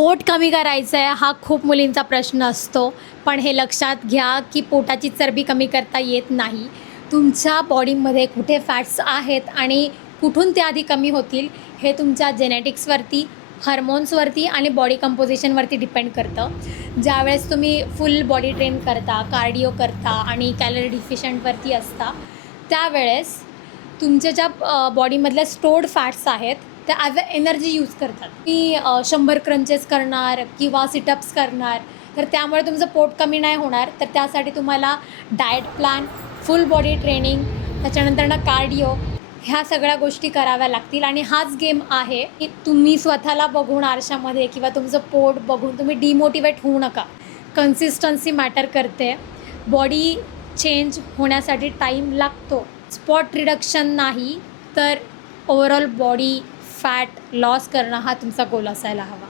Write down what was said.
पोट कमी करायचं आहे हा खूप मुलींचा प्रश्न असतो, पण हे लक्षात घ्या की पोटाची चरबी कमी करता येत नाही. तुमच्या बॉडीमध्ये कुठे फॅट्स आहेत आणि कुठून ते आधी कमी होतील हे तुमच्या जेनेटिक्सवरती, हार्मोन्सवरती आणि बॉडी कंपोजिशनवरती डिपेंड करतं. ज्यावेळेस तुम्ही फुल बॉडी ट्रेन करता, कार्डिओ करता आणि कॅलरी डिफिशियंटवरती असता, त्यावेळेस तुमच्या ज्या बॉडीमधल्या स्टोर्ड फॅट्स आहेत त्या ॲज अ एनर्जी यूज करतात. मी 100 क्रंचेस करणार किंवा सिटअप्स करणार, तर त्यामुळे तुमचं पोट कमी नाही होणार. तर त्यासाठी तुम्हाला डाएट प्लॅन, फुल बॉडी ट्रेनिंग, त्याच्यानंतर कार्डिओ, ह्या सगळ्या गोष्टी कराव्या लागतील. आणि हाच गेम आहे की तुम्ही स्वतःला बघून आरशामध्ये किंवा तुमचं पोट बघून तुम्ही डिमोटिवेट होऊ नका. कन्सिस्टन्सी मॅटर करते. बॉडी चेंज होण्यासाठी टाईम लागतो. स्पॉट रिडक्शन नाही तर ओव्हरऑल बॉडी फॅट लॉस करणं हा तुमचा गोल असायला हवा.